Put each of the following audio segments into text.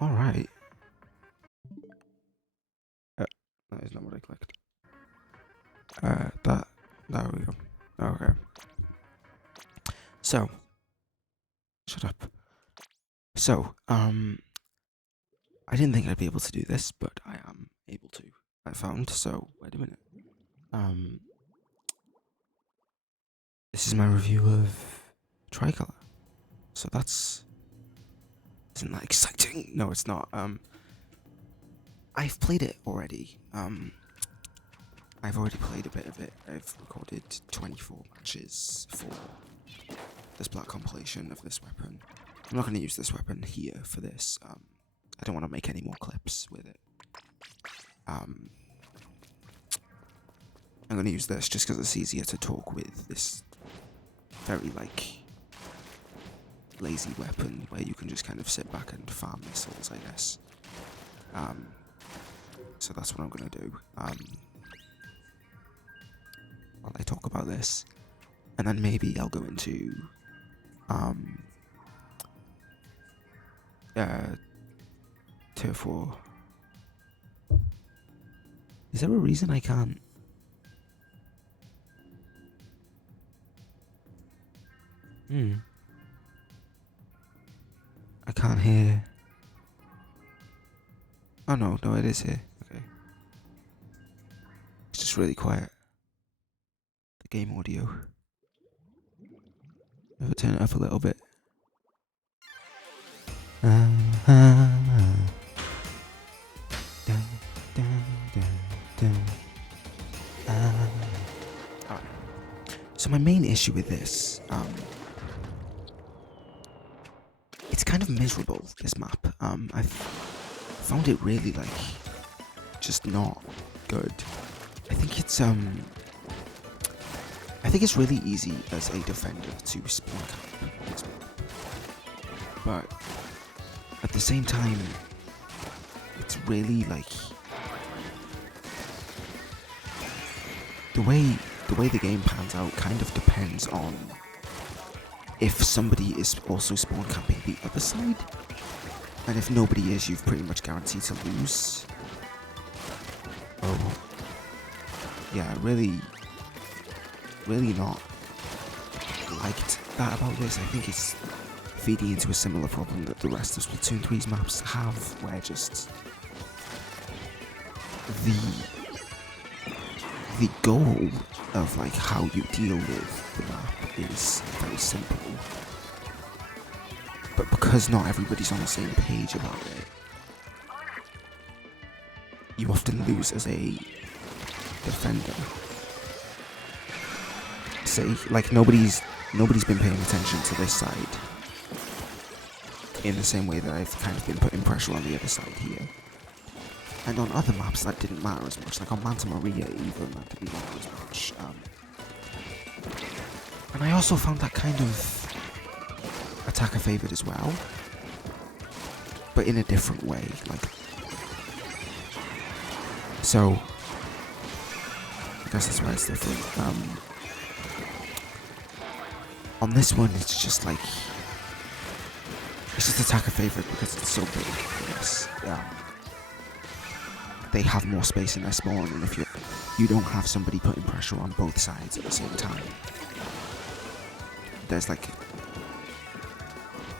Alright. That is not what I clicked. There we go. Okay. So, shut up. So, I didn't think I'd be able to do this, but I am able to. I found, so, wait a minute. This is my review of Tricolour. So isn't that exciting? No, it's not. I've played it already. I've already played a bit of it. I've recorded 24 matches for this black compilation of this weapon. I'm not going to use this weapon here for this. I don't want to make any more clips with it. I'm going to use this just because it's easier to talk with this very, lazy weapon where you can just kind of sit back and farm missiles, I guess. So that's what I'm going to do. While I talk about this, and then maybe I'll go into Tier 4. Is there a reason I can't? I can't hear. Oh no, it is here. Okay. It's just really quiet. The game audio. I'll turn it up a little bit. Alright. So my main issue with this, it's kind of miserable, this map. I've found it really, just not good. I think it's really easy as a defender to spawn camp this map. But at the same time, it's really the way the game pans out kind of depends on if somebody is also spawn camping the other side, and if nobody is, you've pretty much guaranteed to lose. Oh, yeah, really not liked that about this. I think it's feeding into a similar problem that the rest of Splatoon 3's maps have, where just the goal of how you deal with the map is very simple, but because not everybody's on the same page about it, you often lose as a defender. Say, nobody's been paying attention to this side in the same way that I've kind of been putting pressure on the other side here. And on other maps that didn't matter as much, like on Manta Maria even, that didn't matter as much. And I also found that kind of attacker favoured as well, but in a different way. So I guess that's why it's different. On this one, it's just attacker favourite because it's so big, I guess. Yeah. They have more space in their spawn, and if you don't have somebody putting pressure on both sides at the same time, there's a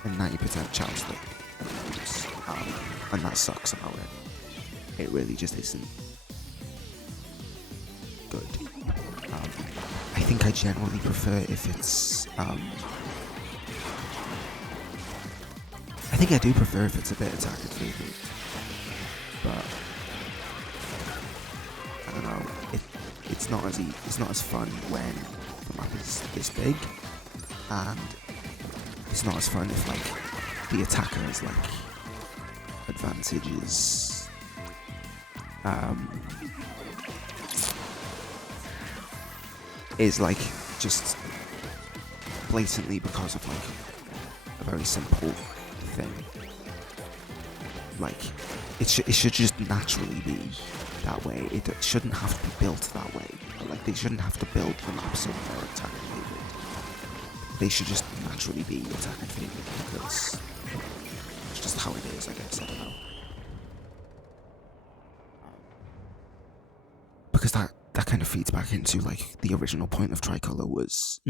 90% chance that you lose, and that sucks about it. It really just isn't good. I think I generally prefer if it's I think I do prefer if it's a bit attacker favored, but I don't know. It's not as fun when the map is this big, and it's not as fun if the attacker has advantages. Is just blatantly because of a very simple thing. It should just naturally be that way. It shouldn't have to be built that way. They shouldn't have to build the map so they're attacker favored. They should just naturally be attacker favored because it's just how it is, I guess. I don't know. Because that kind of feeds back into like the original point of Tricolour was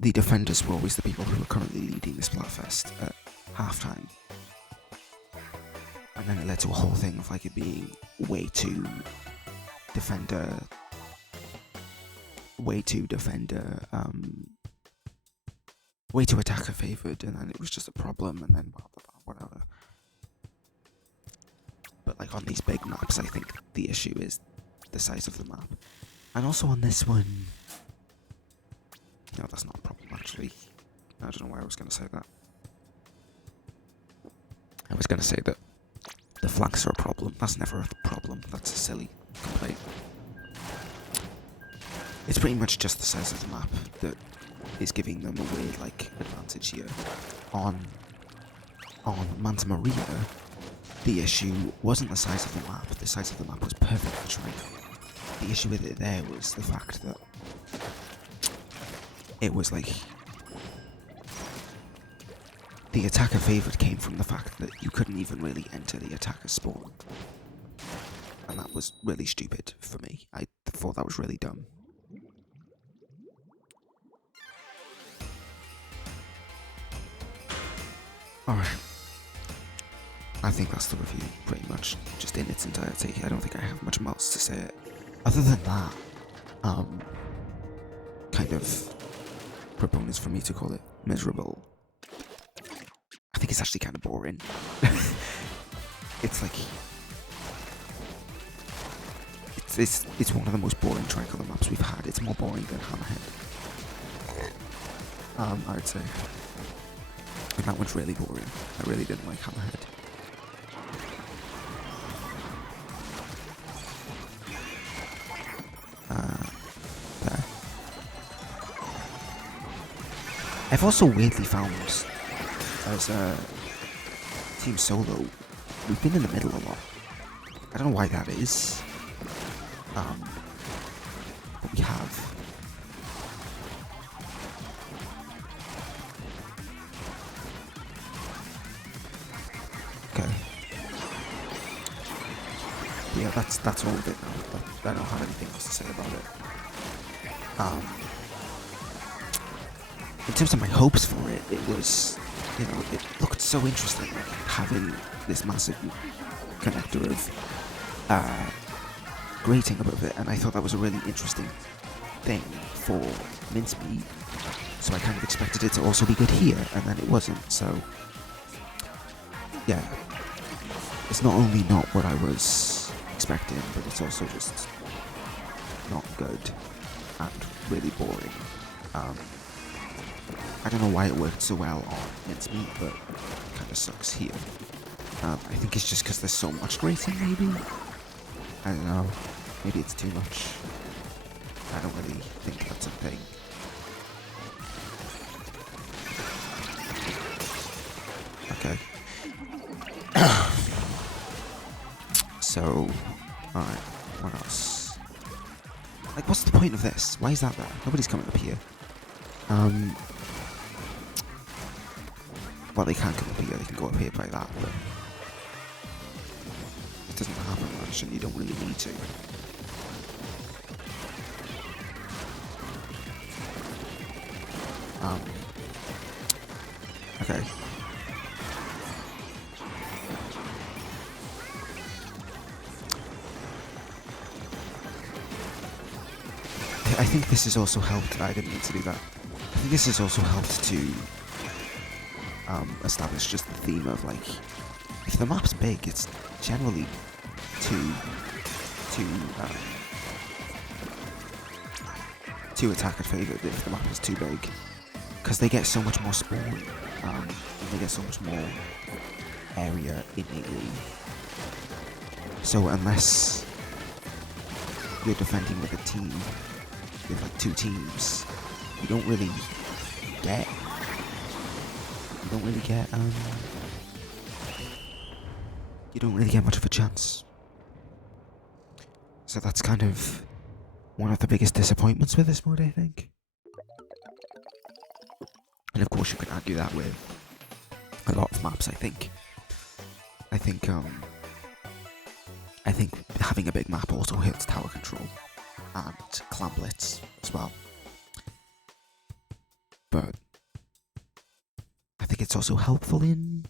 the defenders were always the people who were currently leading the Splatfest at halftime. And then it led to a whole thing of like it being way too attacker favoured, and then it was just a problem, and then blah blah blah, whatever. But like on these big maps, I think the issue is the size of the map. And also on this one, no, that's not a problem actually. I don't know why I was going to say that. I was going to say that the flanks are a problem. That's never a problem. That's a silly complaint. It's pretty much just the size of the map that is giving them a weird like advantage here. On Manta Maria, the issue wasn't the size of the map. The size of the map was perfect actually. The issue with it there was the fact that it was like the attacker favoured came from the fact that you couldn't even really enter the attacker spawn. And that was really stupid for me. I thought that was really dumb. Alright. I think that's the review, pretty much, just in its entirety. I don't think I have much else to say. Other than that, kind of proponents for me to call it miserable. I think it's actually kind of boring. It's like it's one of the most boring Tricolour maps we've had. It's more boring than Hammerhead. I would say. And that one's really boring. I really didn't like Hammerhead. There. I've also weirdly found as Team Solo, we've been in the middle a lot. I don't know why that is. But we have. Okay. Yeah, that's all of it now. I don't have anything else to say about it. In terms of my hopes for it, it was, you know, it looked so interesting, like having this massive connector of grating above it, and I thought that was a really interesting thing for mincemeat. So I kind of expected it to also be good here, and then it wasn't. So yeah, it's not only not what I was expecting, but it's also just not good and really boring. I don't know why it worked so well on mincemeat, but it kind of sucks here. I think it's just because there's so much grating, maybe? I don't know. Maybe it's too much. I don't really think that's a thing. Okay. So, alright, what else? Like, what's the point of this? Why is that there? Nobody's coming up here. Well, they can't come up here, they can go up here by that, but it doesn't happen much, and you don't really need to. Okay. I think this has also helped. I didn't mean to do that. I think this has also helped to establish just the theme of, like, if the map's big, it's generally too attacker favoured if the map is too big, because they get so much more spawn, and they get so much more area innately. So unless you're defending with a team, with like two teams, you don't really get much of a chance. So that's kind of one of the biggest disappointments with this mode, I think. And of course you can argue that with maps, I think. I think having a big map also hurts tower control and clan blitz as well. But I think it's also helpful in...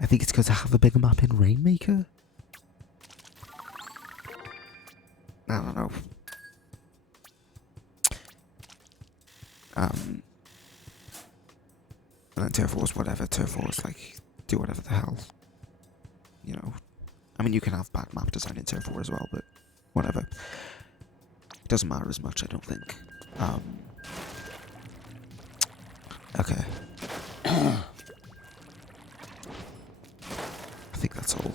I think it's good to have a bigger map in Rainmaker. I don't know. And then Turf Wars, whatever. Turf Wars, like, do whatever the hell. You know. I mean, you can have bad map design in Turf War as well, but whatever. It doesn't matter as much, I don't think. Okay. I think that's all.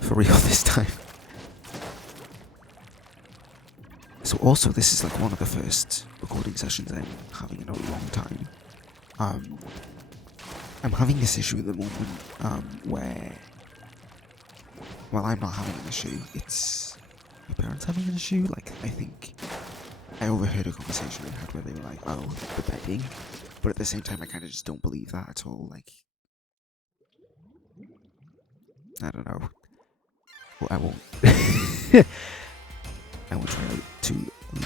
For real this time. So also, this is like one of the first recording sessions I'm having in a long time. I'm having this issue at the moment, where... Well, I'm not having an issue, it's... my parents having an issue. Like, I think... I overheard a conversation we had where they were like, oh, the bedding. But at the same time, I kind of just don't believe that at all. Like... I don't know. Well, I won't... I won't try to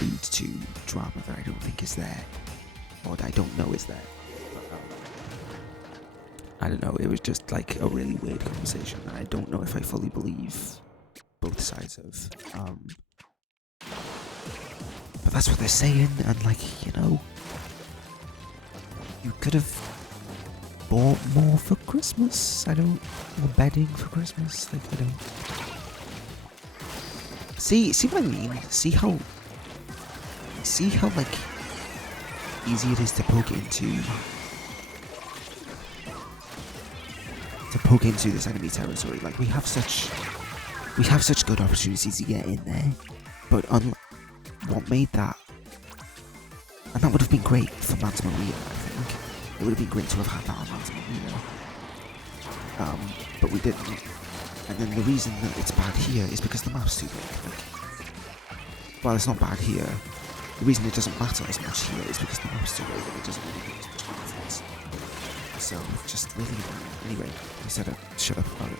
lead to drama that I don't think is there. Or that I don't know is there. I don't know, it was just like a really weird conversation, and I don't know if I fully believe both sides of. But that's what they're saying, and like, you know, you could have bought more for Christmas. Or bedding for Christmas. Like, I don't. See what I mean? See how like easy it is to poke into this enemy territory. Like, we have such good opportunities to get in there, but what made that, and that would have been great for Manta Maria, I think. It would have been great to have had that on Manta Maria, but we didn't. And then the reason that it's bad here is because the map's too big. Like, well, it's not bad here. The reason it doesn't matter as much here is because the map's too big and it doesn't really make as much difference. So, just really, anyway, I said I'd shut up about it.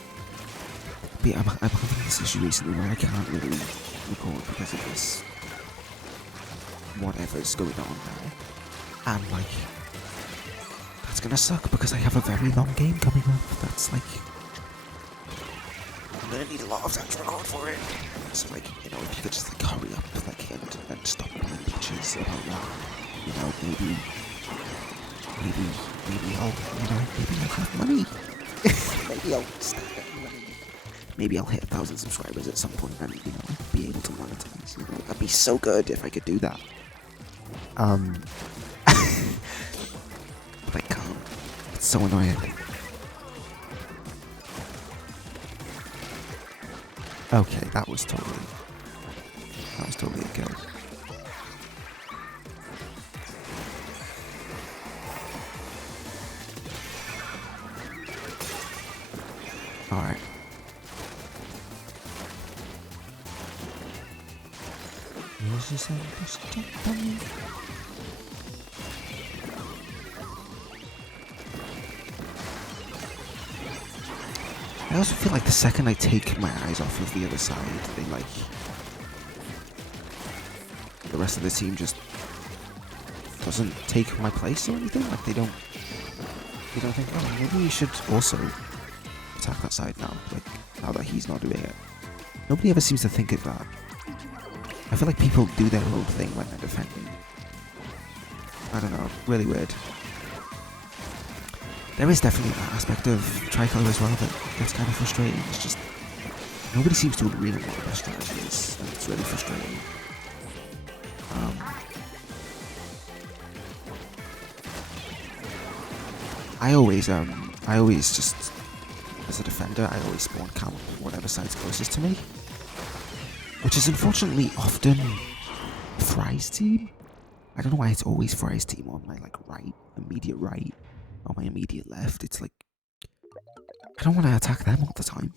But yeah, I'm having this issue recently where I can't really record because of this whatever's going on there. And like, that's gonna suck because I have a very long game coming up. That's like, I'm gonna need a lot of time to record for it. So like, you know, if you could just like hurry up like and stop playing pictures about that, you know, maybe I'll, you know, maybe I'll have money. Maybe I'll start getting money. Maybe I'll hit 1,000 subscribers at some point and, you know, be able to monetize. You know, that'd be so good if I could do that. But I can't. It's so annoying. Okay, that was totally a kill. Alright. I also feel like the second I take my eyes off of the other side, they like... the rest of the team just doesn't take my place or anything. Like, they don't think, oh, maybe we should also attack that side now, like, now that he's not doing it. Nobody ever seems to think of that. I feel like people do their own thing when they're defending. I don't know, really weird. There is definitely that aspect of Tricolour as well that's kind of frustrating. It's just, nobody seems to agree on what the best strategy is, and it's really frustrating. I always just, as a defender, I always spawn camp whatever side's closest to me. Which is unfortunately often Fry's team. I don't know why it's always Fry's team on my like immediate right, or my immediate left. It's like, I don't want to attack them all the time.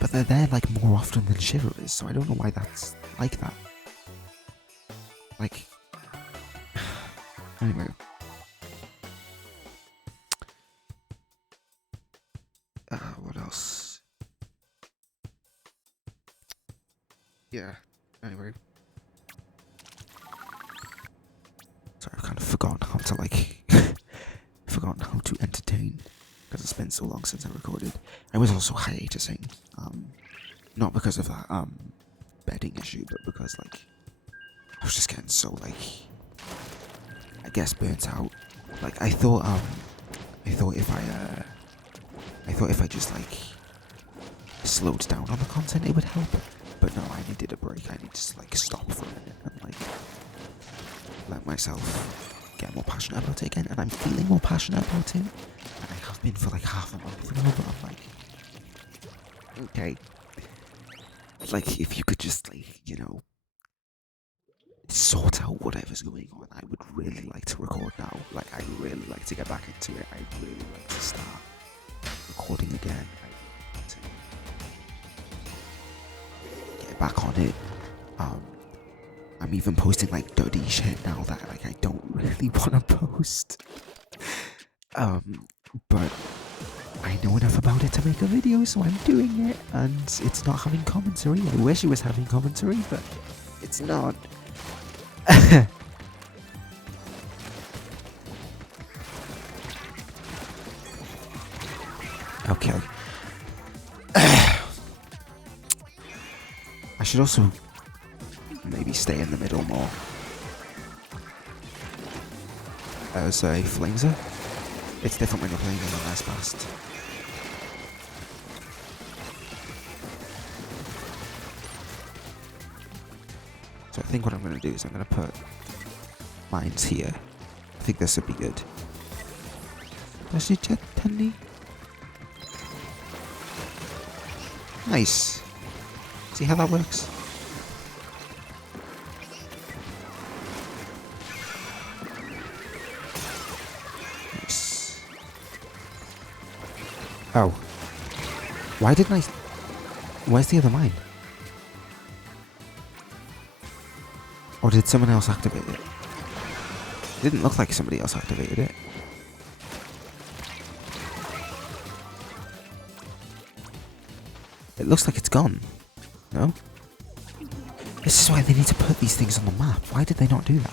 But they're there like more often than Shiver is, so I don't know why that's like that. Like, Anyway. What else? Yeah, anyway. Sorry, I've kind of forgotten how to, like, forgotten how to entertain, because it's been so long since I recorded. I was also hiatusing, not because of that, bedding issue, but because, like, I was just getting so, like, I guess burnt out. Like, I thought if I just, like, slowed down on the content, it would help. But no, I needed a break. I need to, like, stop for a minute and, like, let myself get more passionate about it again. And I'm feeling more passionate about it. And I have been for, like, half a month now, but I'm like, okay. Like, if you could just, like, you know, sort out whatever's going on, I would really like to record now. Like, I'd really like to get back into it. I'd really like to start recording again. I'd like to get back on it. I'm even posting, like, dirty shit now that, like, I don't really want to post. But I know enough about it to make a video, so I'm doing it, and it's not having commentary. I wish it was having commentary, but it's not. Okay. I should also maybe stay in the middle more. As a flameser. It's different when you're playing in the last fast. So I think what I'm going to do is I'm going to put mines here. I think this would be good. Does it jet penny? Nice. See how that works? Nice. Oh. Why didn't I... Where's the other mine? Or did someone else activate it? It didn't look like somebody else activated it. It looks like it's gone. No? This is why they need to put these things on the map. Why did they not do that?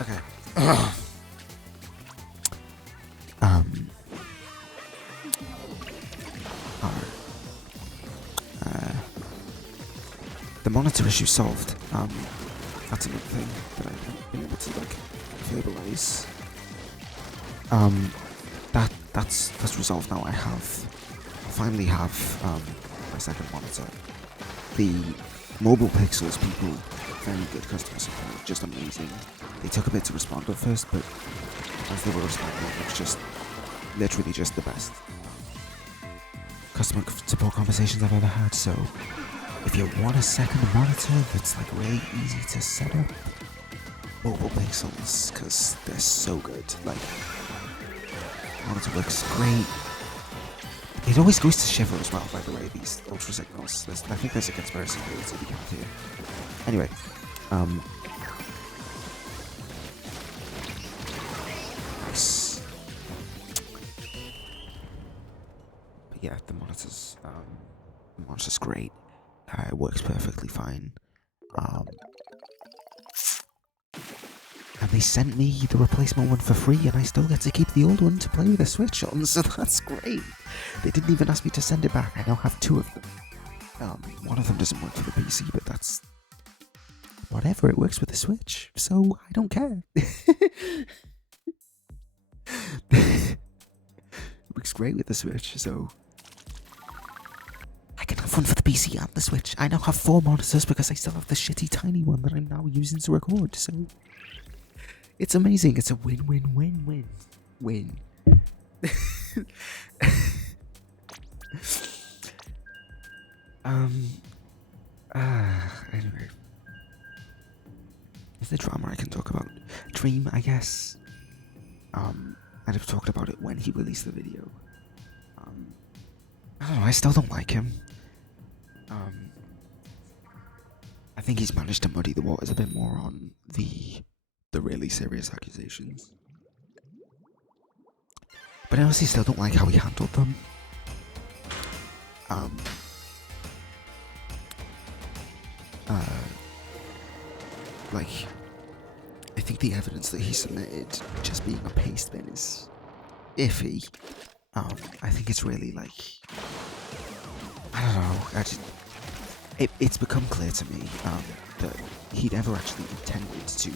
Okay. The monitor issue solved. That's another thing that I've been able to, like, verbalize. That's resolved now. I finally have my second monitor. The mobile pixels people, very good customer support, just amazing. They took a bit to respond at first, but as they were responding, it was just literally just the best customer support conversations I've ever had. So if you want a second monitor that's, like, really easy to set up, mobile pixels, because they're so good. Like, monitor looks great. It always goes to shiver as well, by the way, these ultra signals. I think there's a conspiracy theory to be had here. Anyway, nice. But yeah, the monitor's great. It works perfectly fine. And they sent me the replacement one for free, and I still get to keep the old one to play with the Switch on, so that's great. They didn't even ask me to send it back. I now have two of them. One of them doesn't work for the PC, but that's... whatever, it works with the Switch, so I don't care. It works great with the Switch, so... I can have one for the PC and the Switch. I now have 4 monitors because I still have the shitty tiny one that I'm now using to record, so... It's amazing. It's a win. um. Anyway, is there drama I can talk about? Dream, I guess. I'd have talked about it when he released the video. I don't know. I still don't like him. I think he's managed to muddy the waters a bit more on the really serious accusations. But I honestly still don't like how he handled them. Like, I think the evidence that he submitted just being a paste bin is iffy. I think it's really like, I don't know. It's become clear to me that he never actually intended to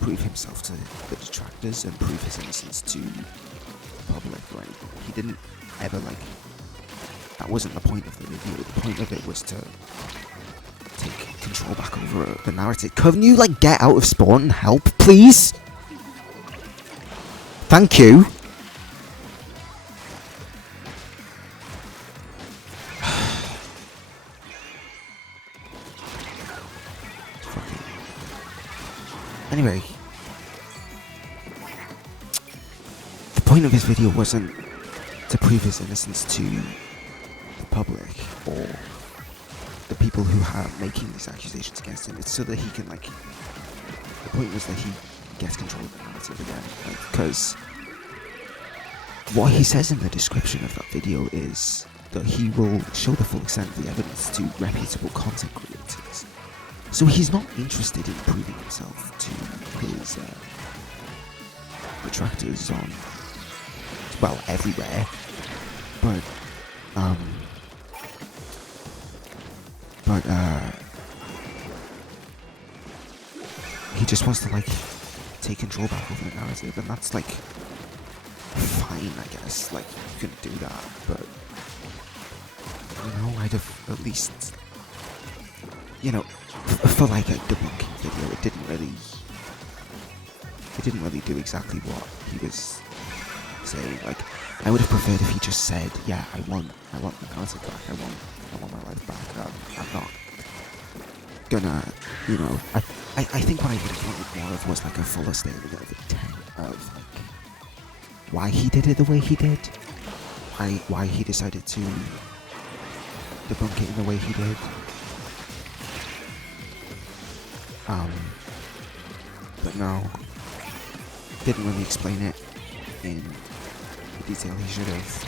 prove himself to the detractors and prove his innocence to the public or anything. He didn't ever, like, that wasn't the point of the video. The point of it was to take control back over the narrative. Couldn't you, like, get out of spawn and help, please? Thank you. Anyway, the point of his video wasn't to prove his innocence to the public or the people who are making these accusations against him. It's so that he can, like, the point was that he gets control of the narrative again. Because what he says in the description of that video is that he will show the full extent of the evidence to reputable content creators. So he's not interested in proving himself to his detractors on, well, everywhere, but he just wants to, like, take control back over the narrative, and that's, like, fine, I guess. Like, you can do that, but, you know, I'd have at least, you know, for like a debunking video, it didn't really do exactly what he was saying. Like, I would have preferred if he just said, yeah, I want the narrative back, I want my life back. I'm not gonna, you know, I think what I would have wanted more of was like a fuller statement of intent of, like, why he did it the way he did, why he decided to debunk it in the way he did. But no, didn't really explain it in the detail he should have,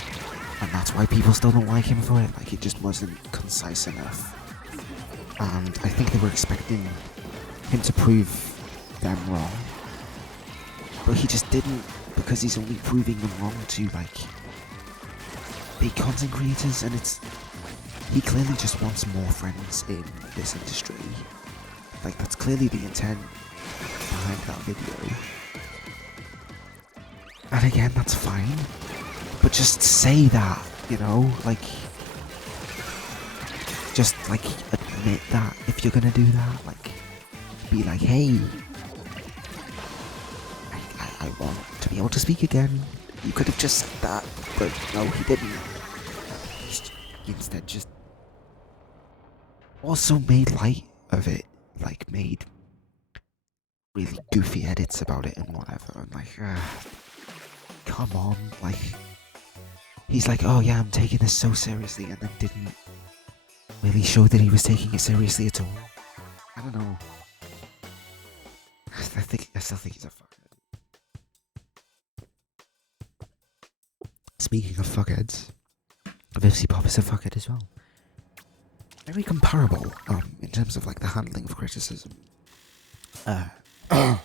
and that's why people still don't like him for it. Like, it just wasn't concise enough, and I think they were expecting him to prove them wrong, but he just didn't, because he's only proving them wrong to, like, big content creators, and he clearly just wants more friends in this industry. Like, that's clearly the intent behind that video. And again, that's fine. But just say that, you know? Like, just, like, admit that if you're gonna do that. Like, be like, hey, I want to be able to speak again. You could have just said that, but no, he didn't. He instead just also made light of it. Like, made really goofy edits about it and whatever, and like, come on, like, he's like, oh yeah, I'm taking this so seriously, and then didn't really show that he was taking it seriously at all. I don't know. I still think he's a fuckhead. Speaking of fuckheads, Vivsy Pop is a fuckhead as well. Very comparable, in terms of, like, the handling of criticism. In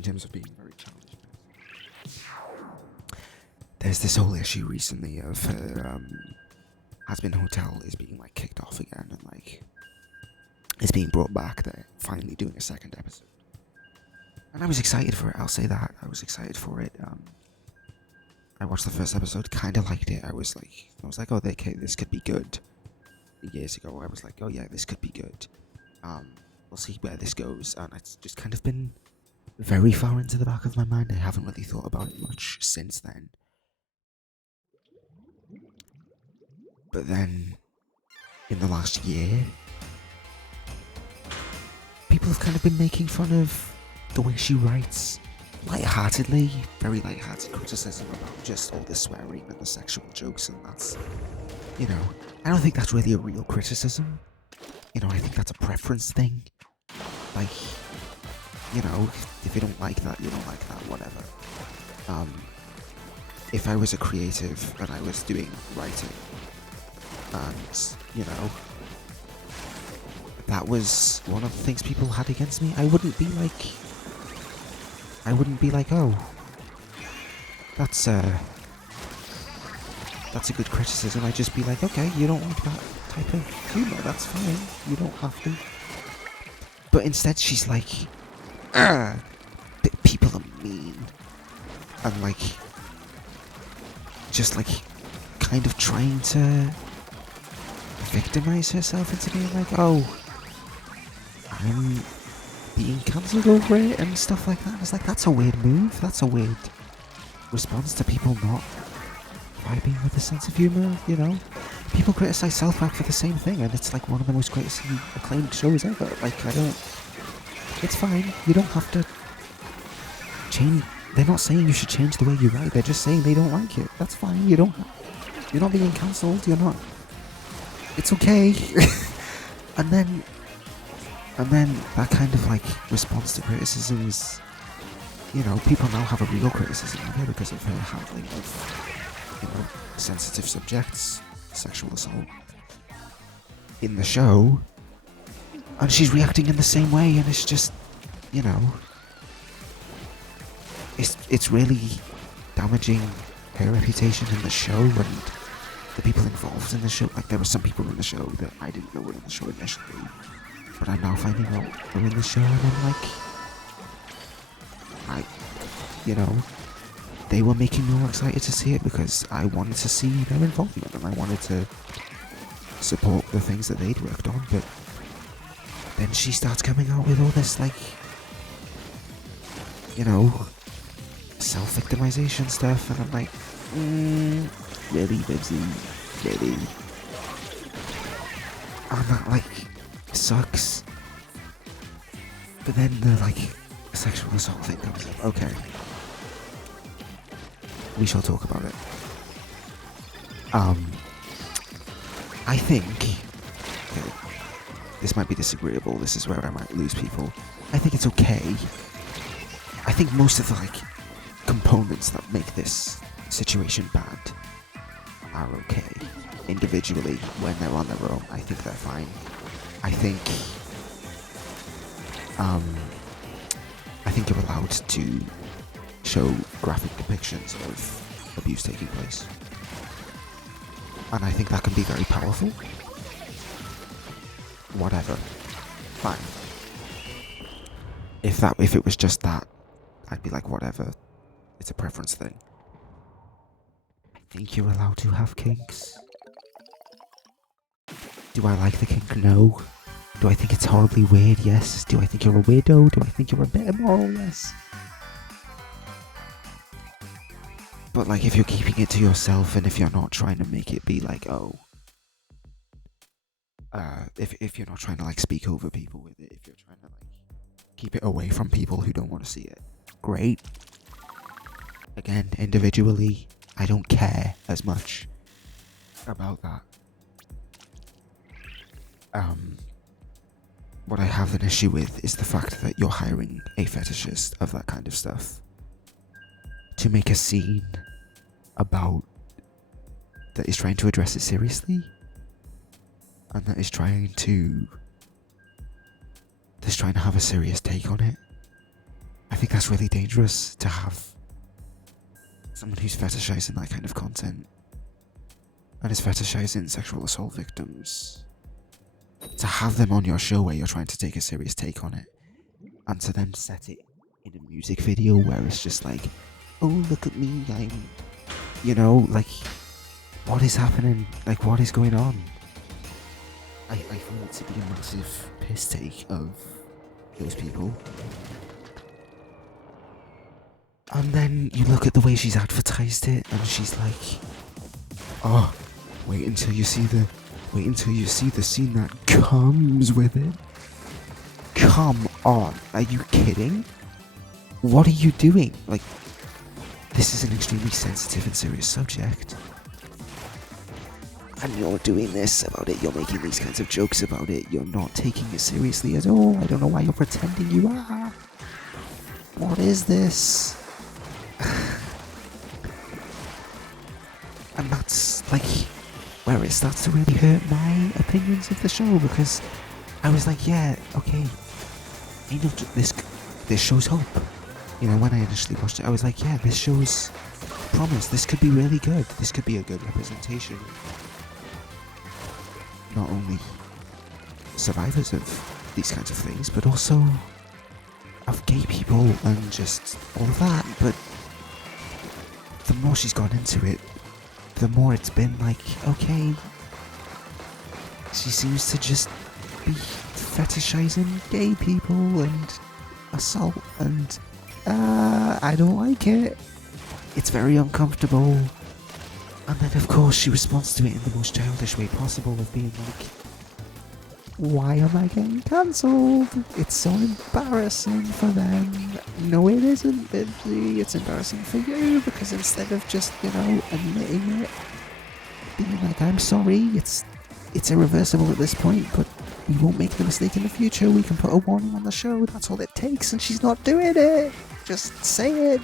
terms of being very challenging. There's this whole issue recently of Has Been Hotel is being, like, kicked off again, and, like, it's being brought back. They're finally doing a second episode. And I was excited for it, I'll say that. I was excited for it. I watched the first episode, kinda liked it. I was like, oh, okay, this could be good. Years ago, I was like, oh yeah, this could be good. We'll see where this goes, and it's just kind of been very far into the back of my mind. I haven't really thought about it much since then. But then, in the last year, people have kind of been making fun of the way she writes. Lightheartedly, very lighthearted criticism about just all the swearing and the sexual jokes, and that's, you know, I don't think that's really a real criticism. You know, I think that's a preference thing. Like, you know, if you don't like that, you don't like that, whatever. If I was a creative and I was doing writing, and, you know, that was one of the things people had against me, I wouldn't be like, oh, that's a good criticism. I'd just be like, okay, you don't like that type of humor, that's fine, you don't have to. But instead she's like, people are mean, and like, just like, kind of trying to victimize herself into being like, oh, I'm being cancelled over it and stuff like that. It's like, that's a weird move, that's a weird response to people not vibing with a sense of humour, you know? People criticise South Park for the same thing, and it's like one of the most critically acclaimed shows ever. Like, it's fine, you don't have to change. They're not saying you should change the way you write, they're just saying they don't like it. That's fine, you're not being cancelled, it's okay. and then that kind of like response to criticisms, you know, people now have a real criticism of her because of her handling of, you know, sensitive subjects, sexual assault in the show, and she's reacting in the same way, and it's just, you know, it's really damaging her reputation in the show and the people involved in the show. Like, there were some people in the show that I didn't know were in the show initially, but I'm now finding out they're in the show, and I'm like, you know, they were making me more excited to see it because I wanted to see their involvement and I wanted to support the things that they'd worked on. But then she starts coming out with all this, like, you know, self-victimization stuff, and I'm like, really, Bibsy, really? And that, like, sucks. But then the, like, sexual assault thing comes up. Okay. We shall talk about it. I think, okay, this might be disagreeable, this is where I might lose people. I think it's okay. I think most of the, like, components that make this situation bad are okay. Individually, when they're on their own, I think they're fine. I think you're allowed to show graphic depictions of abuse taking place. And I think that can be very powerful. Whatever. Fine. If it was just that, I'd be like, whatever. It's a preference thing. I think you're allowed to have kinks. Do I like the kink? No. Do I think it's horribly weird? Yes. Do I think you're a weirdo? Do I think you're a bit immoral? Yes. But, like, if you're keeping it to yourself and if you're not trying to make it be like, oh, if you're not trying to, like, speak over people with it, if you're trying to, like, keep it away from people who don't want to see it, great. Again, individually, I don't care as much about that. What I have an issue with is the fact that you're hiring a fetishist of that kind of stuff to make a scene about that is trying to address it seriously, and that is trying to have a serious take on it. I think that's really dangerous to have someone who's fetishizing that kind of content and is fetishizing sexual assault victims, to have them on your show where you're trying to take a serious take on it, and to then set it in a music video where it's just like, oh, look at me, I'm, you know, like, what is happening? Like, what is going on? I find it to be a massive piss take of those people. And then you look at the way she's advertised it, and she's like, "Oh, wait until you see the scene that comes with it." Come on, are you kidding? What are you doing? Like, this is an extremely sensitive and serious subject. And you're doing this about it, you're making these kinds of jokes about it, you're not taking it seriously at all. I don't know why you're pretending you are. What is this? And that's, like, where it starts to really hurt my opinions of the show, because I was like, yeah, okay, you know, this shows hope. You know, when I initially watched it, I was like, yeah, this shows promise. This could be really good. This could be a good representation. Not only survivors of these kinds of things, but also of gay people and just all of that. But the more she's gone into it, the more it's been like, okay, she seems to just be fetishizing gay people and assault, and I don't like it. It's very uncomfortable. And then of course she responds to it in the most childish way possible of being like, why am I getting cancelled? It's so embarrassing for them. No, it isn't, Bibsy. It's embarrassing for you, because instead of just, you know, admitting it, being like, I'm sorry, it's irreversible at this point, but we won't make the mistake in the future. We can put a warning on the show. That's all it takes, and she's not doing it. Just say it.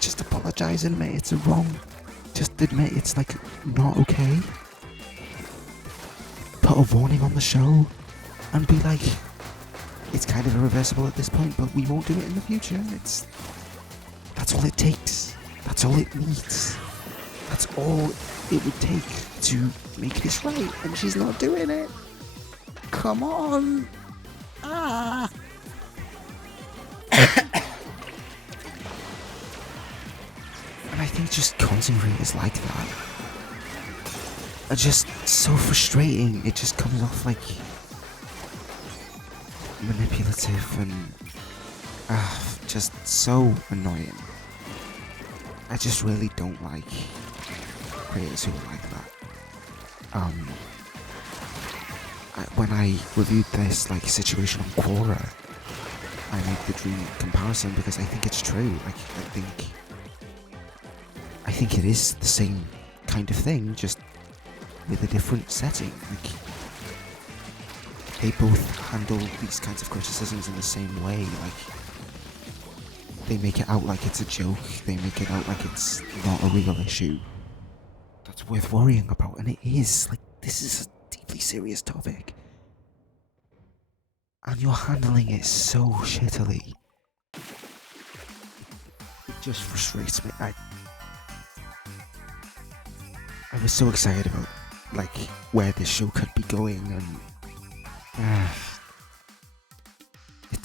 Just apologise and admit it's wrong. Just admit it's, like, not okay. Put a warning on the show and be like, it's kind of irreversible at this point, but we won't do it in the future. That's all it takes. That's all it needs. That's all it would take to make this right, and she's not doing it. Come on. Ah. And I think just content creators like that are just so frustrating. It just comes off like manipulative and just so annoying. I just really don't like creators who are like that. When I reviewed this like situation on Quora, I made the dream comparison because I think it's true. Like, I think it is the same kind of thing, just with a different setting. Like, they both handle these kinds of criticisms in the same way. Like, they make it out like it's a joke. They make it out like it's not a real issue that's worth worrying about, and it is. Like, this is a deeply serious topic, and you're handling it so shittily. It just frustrates me. I was so excited about, like, where this show could be going, and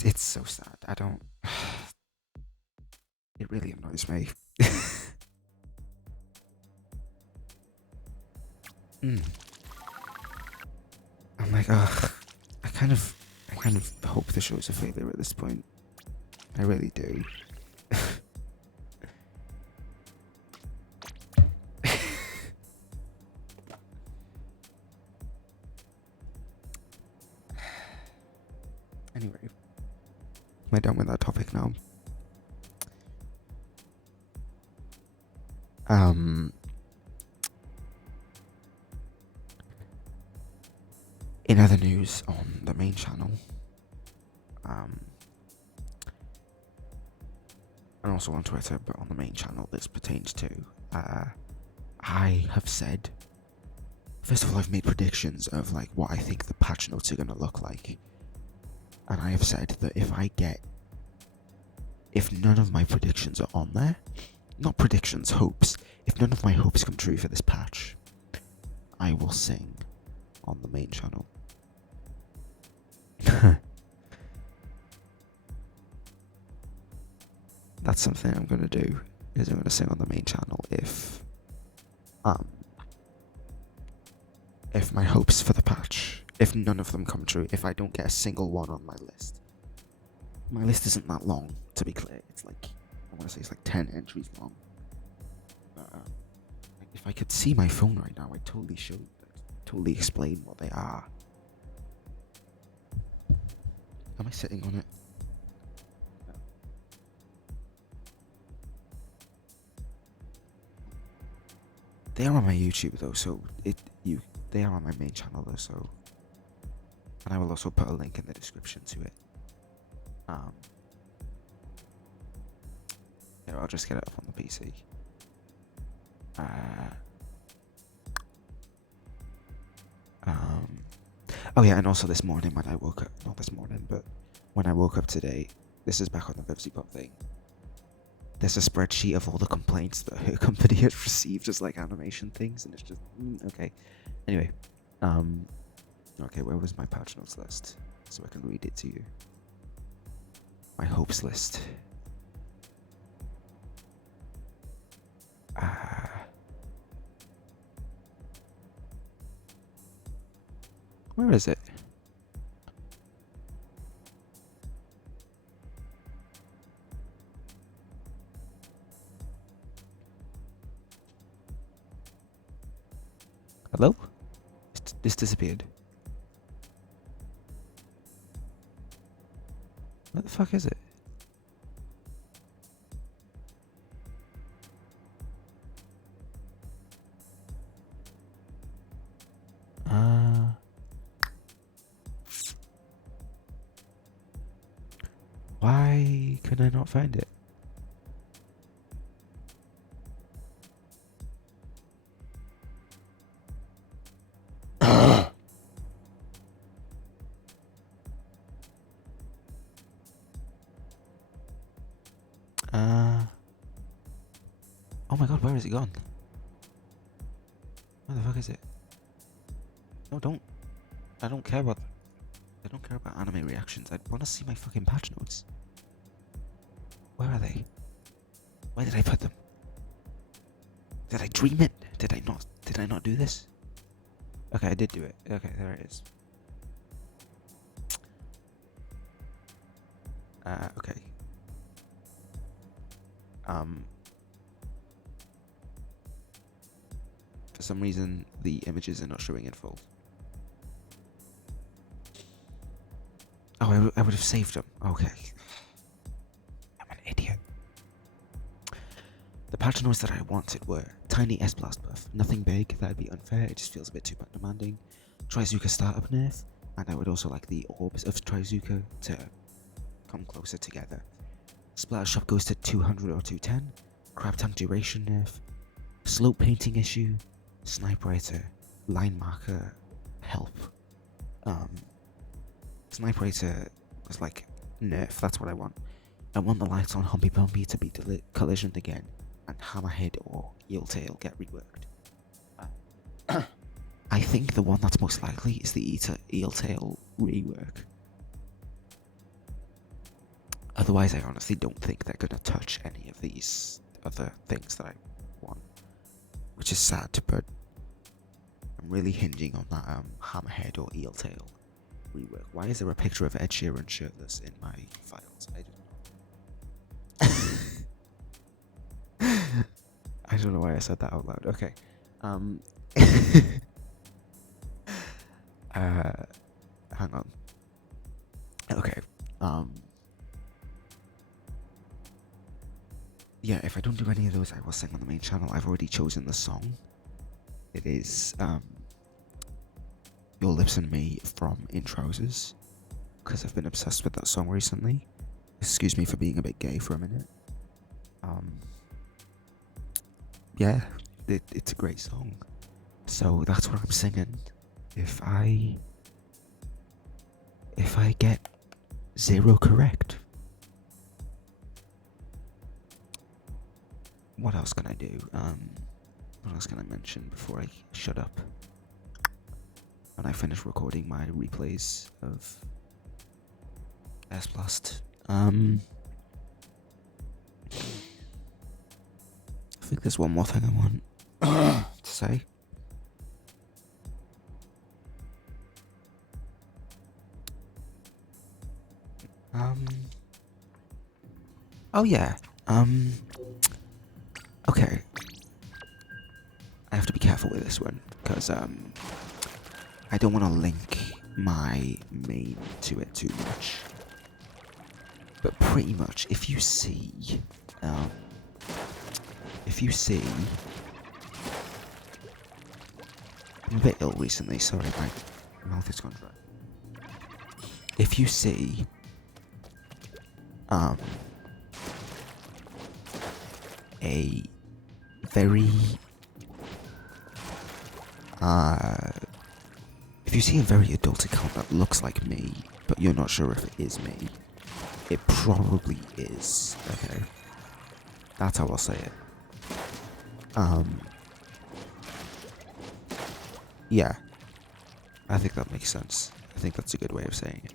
it's so sad. I don't. It really annoys me. I'm like, ugh. I kind of hope the show's a failure at this point. I really do. Anyway, am I done with that topic now? In other news on the main channel, and also on Twitter, but on the main channel this pertains to, I have said, first of all, I've made predictions of like what I think the patch notes are going to look like, and I have said that if none of my predictions are on there, not predictions, hopes, if none of my hopes come true for this patch, I will sing on the main channel. That's something I'm going to do, is I'm going to sing on the main channel if my hopes for the patch, if none of them come true, if I don't get a single one on my list. My list isn't that long, to be clear. It's like want to say it's like 10 entries long. If I could see my phone right now, I'd totally explain what they are. Am I sitting on it? No. They are on my YouTube though, so they are on my main channel though, so, and I will also put a link in the description to it. Yeah, I'll just get it up on the PC. Oh yeah, and also this morning when I woke up, not this morning, but when I woke up today, this is back on the Vivzy Pop thing. There's a spreadsheet of all the complaints that her company had received as like animation things, and it's just okay. Anyway, okay, where was my patch notes list so I can read it to you? My hopes list. Where is it? Hello? This disappeared. Where the fuck is it? Why could I not find it? Oh my god, where is it gone? Where the fuck is it? No, don't. I don't care about anime reactions. I want to see my fucking patch notes. Where are they? Where did I put them? Did I dream it? Did I not do this? Okay, I did do it. Okay, there it is. Okay. For some reason, the images are not showing in full. Oh, I would have saved them. Okay. I'm an idiot. The patch notes that I wanted were tiny S-Blast buff. Nothing big, that'd be unfair, it just feels a bit too demanding. Trizuka startup nerf, and I would also like the orbs of Trizuka to come closer together. Splatter Shop goes to 200 or 210. Crab Tank duration nerf. Slope painting issue. Snipe Writer. Line marker. Help. Snipe Writer was like nerf, that's what I want. I want the lights on Humpy Bumpy to be collisioned again, and Hammerhead or Eeltail get reworked. I think the one that's most likely is the Eeltail rework. Otherwise, I honestly don't think they're gonna touch any of these other things that I want, which is sad, but I'm really hinging on that Hammerhead or Eeltail rework. Why is there a picture of Ed Sheeran shirtless in my files? I don't know why I said that out loud. Okay. Hang on. Okay. Yeah, if I don't do any of those, I will sing on the main channel. I've already chosen the song. It is Your Lips and Me from In Trousers, because I've been obsessed with that song recently. Excuse me for being a bit gay for a minute. Yeah, it's a great song. So that's what I'm singing. If I get 0 correct, what else can I do? What else can I mention before I shut up? When I finish recording my replays of S-Blast. I think there's one more thing I want to say. Oh yeah, Okay. I have to be careful with this one, because, I don't want to link my main to it too much. But pretty much, if you see, I'm a bit ill recently, sorry, my mouth is gone dry. If you see, a very, if you see a very adult account that looks like me, but you're not sure if it is me, it probably is, okay? That's how I'll say it. Yeah. I think that makes sense. I think that's a good way of saying it.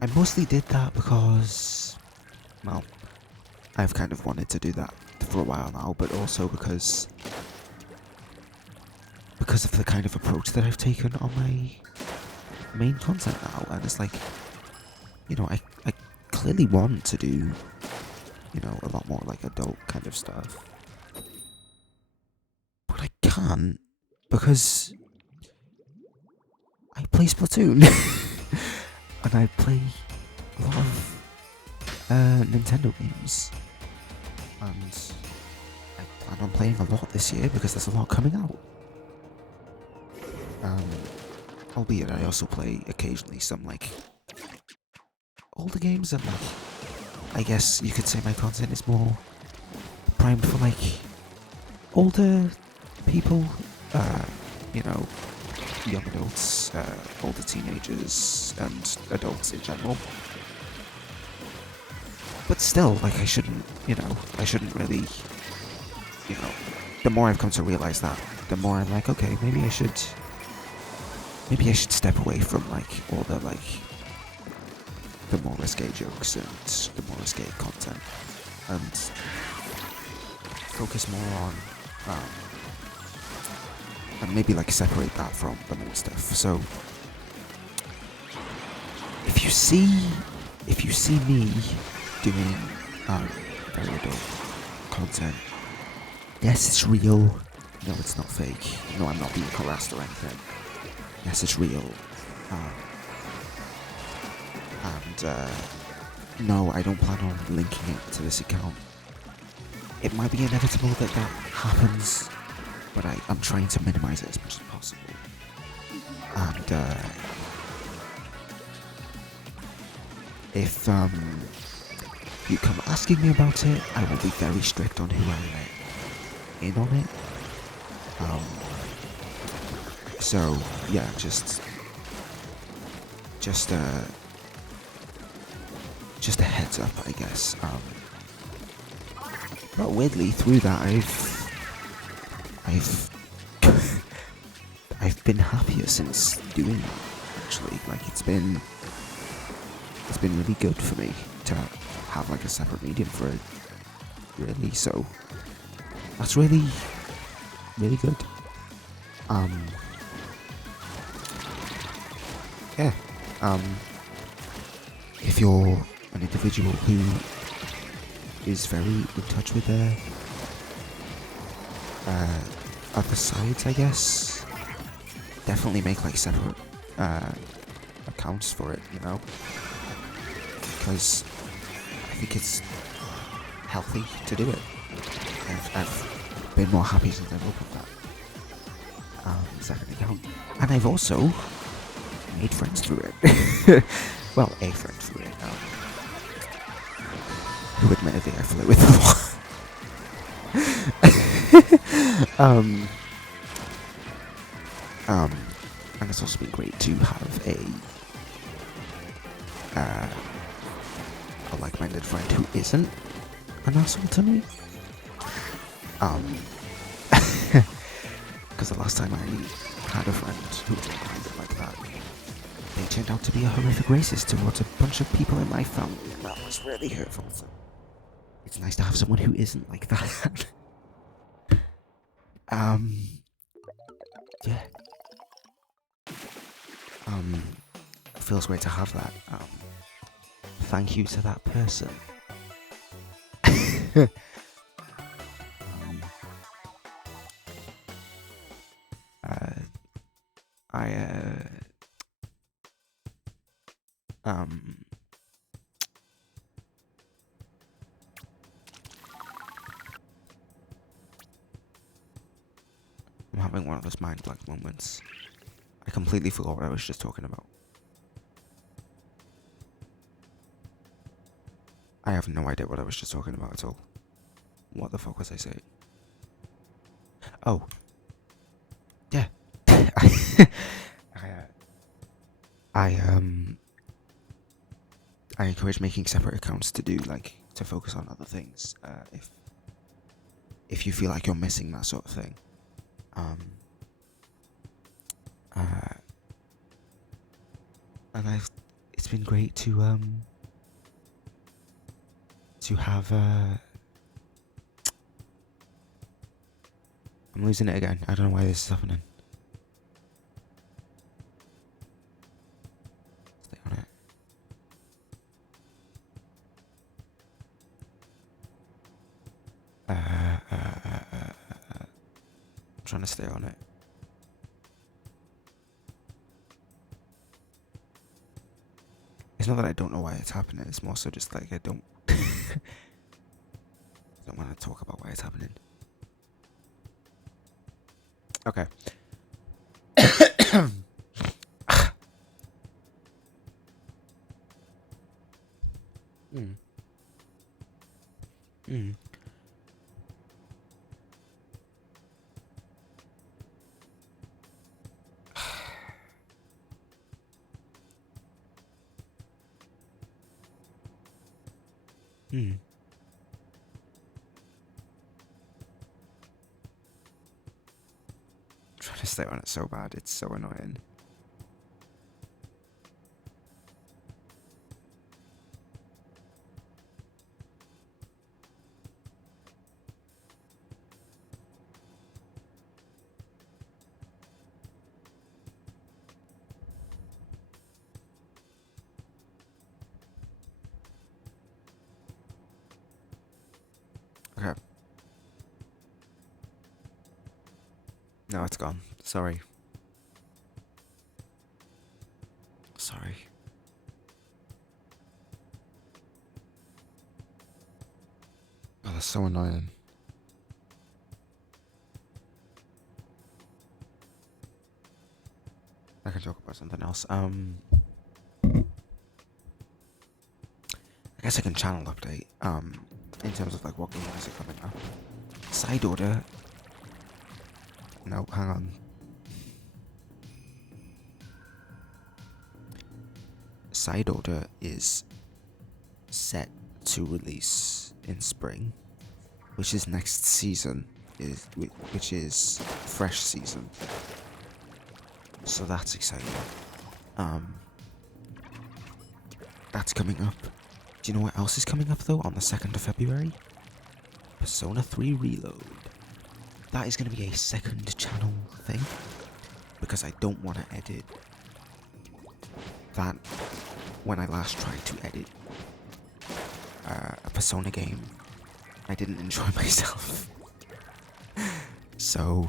I mostly did that because, well, I've kind of wanted to do that for a while now, but also because of the kind of approach that I've taken on my main content now, and it's like, you know, I clearly want to do, you know, a lot more like adult kind of stuff, but I can't because I play Splatoon and I play a lot of Nintendo games, and I plan on playing a lot this year because there's a lot coming out. Albeit I also play occasionally some like older games, and like, I guess you could say my content is more primed for like older people, you know, young adults, older teenagers, and adults in general. But still, like, I shouldn't really, you know, the more I've come to realize that, the more I'm like, okay, maybe I should step away from like all the like the more risque jokes and the more risque content, and focus more on and maybe like separate that from the main stuff. So if you see me doing very adult content, yes, it's real. No, it's not fake. No, I'm not being harassed or anything. Yes, it's real. No, I don't plan on linking it to this account. It might be inevitable that happens, but I'm trying to minimize it as much as possible. And if you come asking me about it, I will be very strict on who I let in on it. So yeah, just a heads up, I guess. But weirdly, through that, I've been happier since doing that. Actually, like it's been really good for me to have like a separate medium for it. Really, so that's really good. Yeah. If you're an individual who is very in touch with their other sides, I guess, definitely make like separate accounts for it, you know, because I think it's healthy to do it. I've been more happy since I've opened that second account, and I've also made friends through it. Well, a friend through it, who admittedly I flirt with a lot. And it's also been great to have a like-minded friend who isn't an asshole to me. Because the last time I had a friend who was like-minded like that, they turned out to be a horrific racist towards a bunch of people in my family, and that was really hurtful. So it's nice to have someone who isn't like that. Yeah. It feels great to have that thank you to that person. I I'm having one of those mind blank moments. I completely forgot what I was just talking about. I have no idea what I was just talking about at all. What the fuck was I saying? Oh. Yeah. I encourage making separate accounts to do, like, to focus on other things, if you feel like you're missing that sort of thing. And it's been great to have, I'm losing it again. I don't know why this is happening. Stay on it. I'm trying to stay on it. It's not that I don't know why it's happening, it's more so just like I don't don't want to talk about why it's happening. Okay. mm. Mm. mm. Trying to stay on it so bad, it's so annoying. Okay. No, it's gone. Sorry. Sorry. Oh, that's so annoying. I can talk about something else. I guess I can channel update. In terms of like what games are coming up. Side order. No, hang on. Side order is set to release in spring, which is next season, which is fresh season. So that's exciting. That's coming up. Do you know what else is coming up though on the 2nd of February? Persona 3 Reload. That is going to be a second channel thing, because I don't want to edit that. When I last tried to edit a Persona game, I didn't enjoy myself. So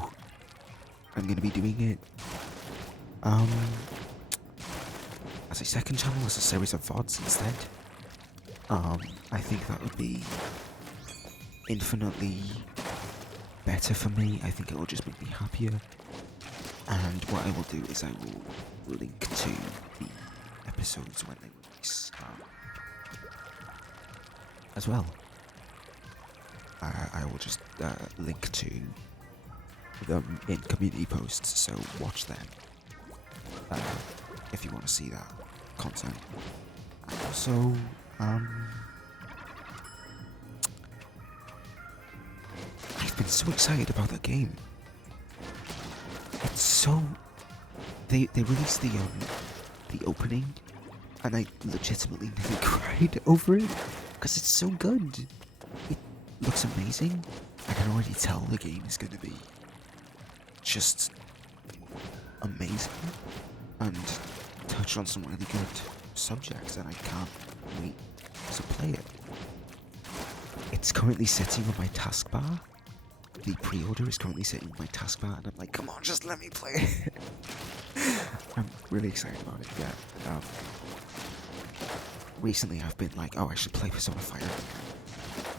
I'm going to be doing it as a second channel, as a series of VODs instead. I think that would be infinitely better for me. I think it will just make me happier. And what I will do is I will link to the episodes when they release as well. I will just link to them in community posts, so watch them if you want to see that content. And also, I've been so excited about that game. It's so... They released the opening, and I legitimately nearly cried over it, because it's so good. It looks amazing. I can already tell the game is going to be just amazing, and touch on some really good subjects, and I can't wait So play it. It's currently sitting on my taskbar. The pre-order is currently sitting on my taskbar, and I'm like, come on, just let me play it. I'm really excited about it, yeah. Recently I've been like, oh, I should play Persona 5 again.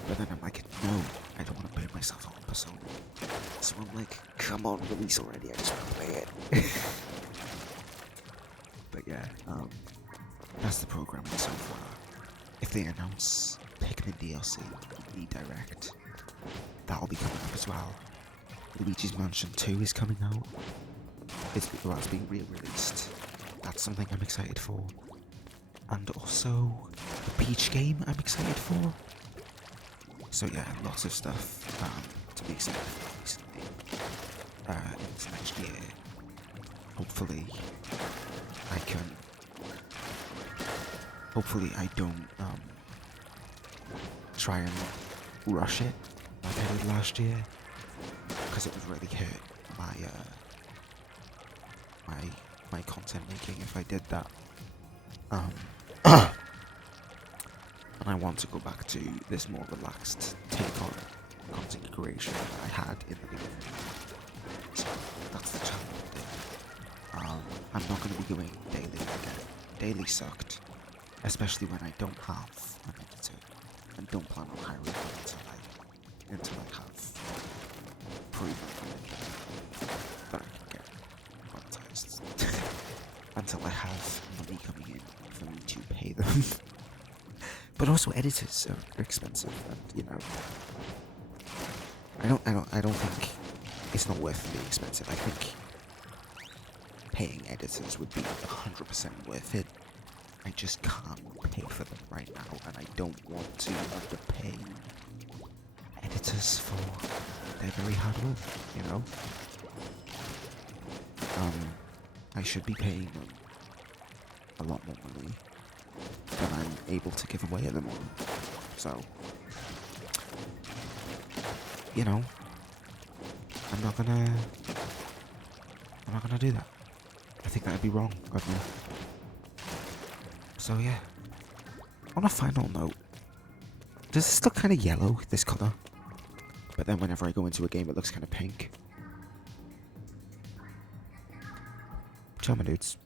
But then I'm like, no, I don't want to burn myself out on Persona. So I'm like, come on, release already, I just want to play it. But yeah, that's the programming so far. If they announce Pikmin DLC, the Direct, that'll be coming up as well. Luigi's Mansion 2 is coming out. It's being re-released. That's something I'm excited for. And also, the Peach game I'm excited for. So yeah, lots of stuff to be excited for recently. Into next year, hopefully I don't try and rush it like I did last year, because it would really hurt my content making if I did that. And I want to go back to this more relaxed take on content creation that I had in the beginning. So that's the challenge of it. I'm not going to be going daily again. Daily sucked, especially when I don't have an editor and don't plan on hiring one until I have proven that I can get monetized. Until I have money coming in for me to pay them. But also editors are expensive, and you know, I don't think it's not worth being expensive. I think paying editors would be 100% worth it. I just can't pay for them right now, and I don't want to underpay editors for their very hard work, you know? I should be paying them a lot more money than I'm able to give away at the moment. So, you know, I'm not gonna do that. I think that'd be wrong of me. So yeah. On a final note, does this look kind of yellow, this colour? But then whenever I go into a game, it looks kind of pink. Ciao, my dudes.